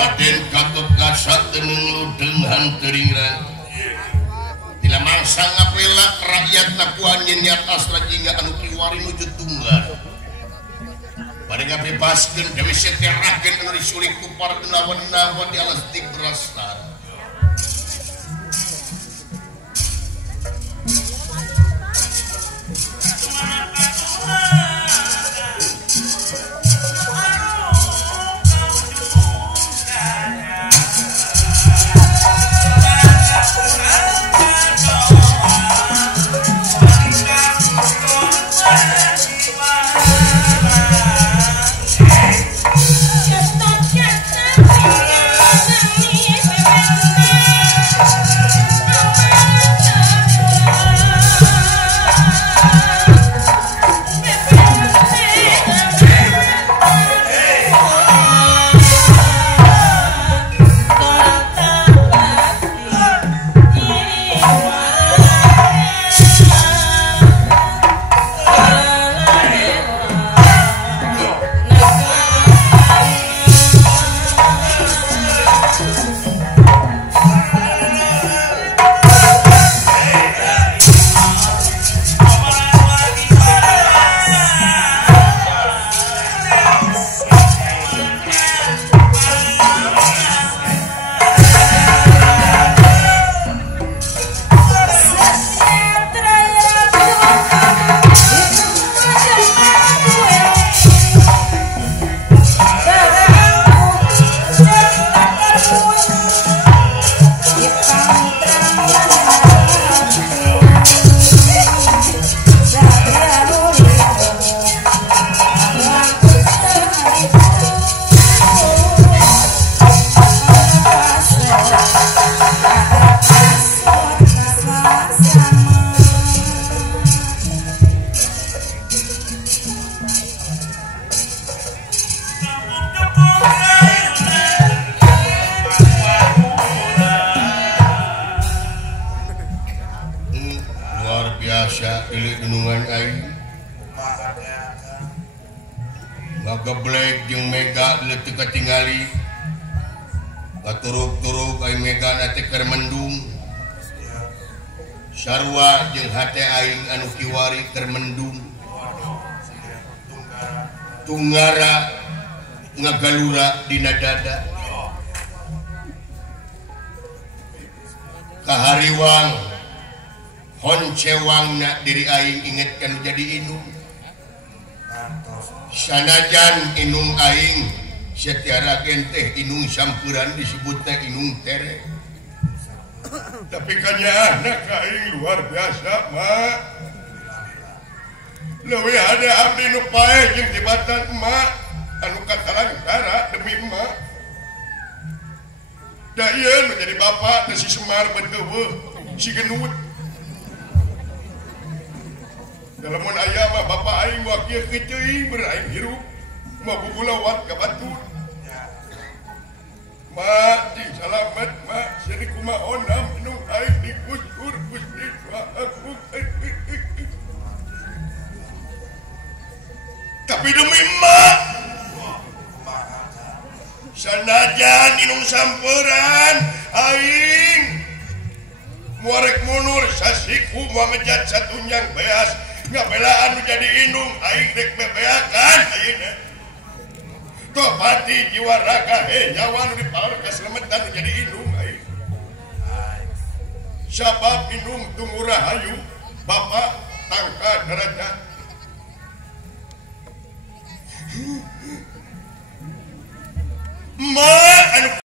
Raden Gatot Kaca teneng dengan teringan bila mangsa ngapela rakyat nakuan nyat astra jingga anu kiwari nuju tunggal pada ngabebaskeun Dewi Setirakeun anu disulik ku para denawan-denawan di alas Tigrastan. Geblek jeung mega leutik katingali katuruk-turuk aing mega nate keur mendung sarua jeung hate aing anu kiwari keur mendung tunggara ngagalura dina dada kahariwang honcewangna diri aing ingetkeun jadi indung sanajan inung aing Setirakeun teh inung sampuran disebut teh inung tere tapi kanyana ka aing luar biasa mak leuwih ada abdi nu paeh jeung tibatan emak anu katalangtara demi emak da ieu nu jadi bapa teh si Semar beteuweuh si Genut Dalamun aya mah bapak aing wakil keceuing beraing hirup mah bugulawat ka batur. Mak cing salamet mak seri kumaon am nu aing dikuskur Gusti aku. Tapi demi mak sanajan inung samperan aing muarek munur sasiku moal ngejat satunyang beas ngabelaan jadi indung aing rek bebeakan ayeuna toh pati jiwa raga nyawa nu dipalar kaselemetan jadi indung aing sabab indung tumurah hayu bapak tangka derajat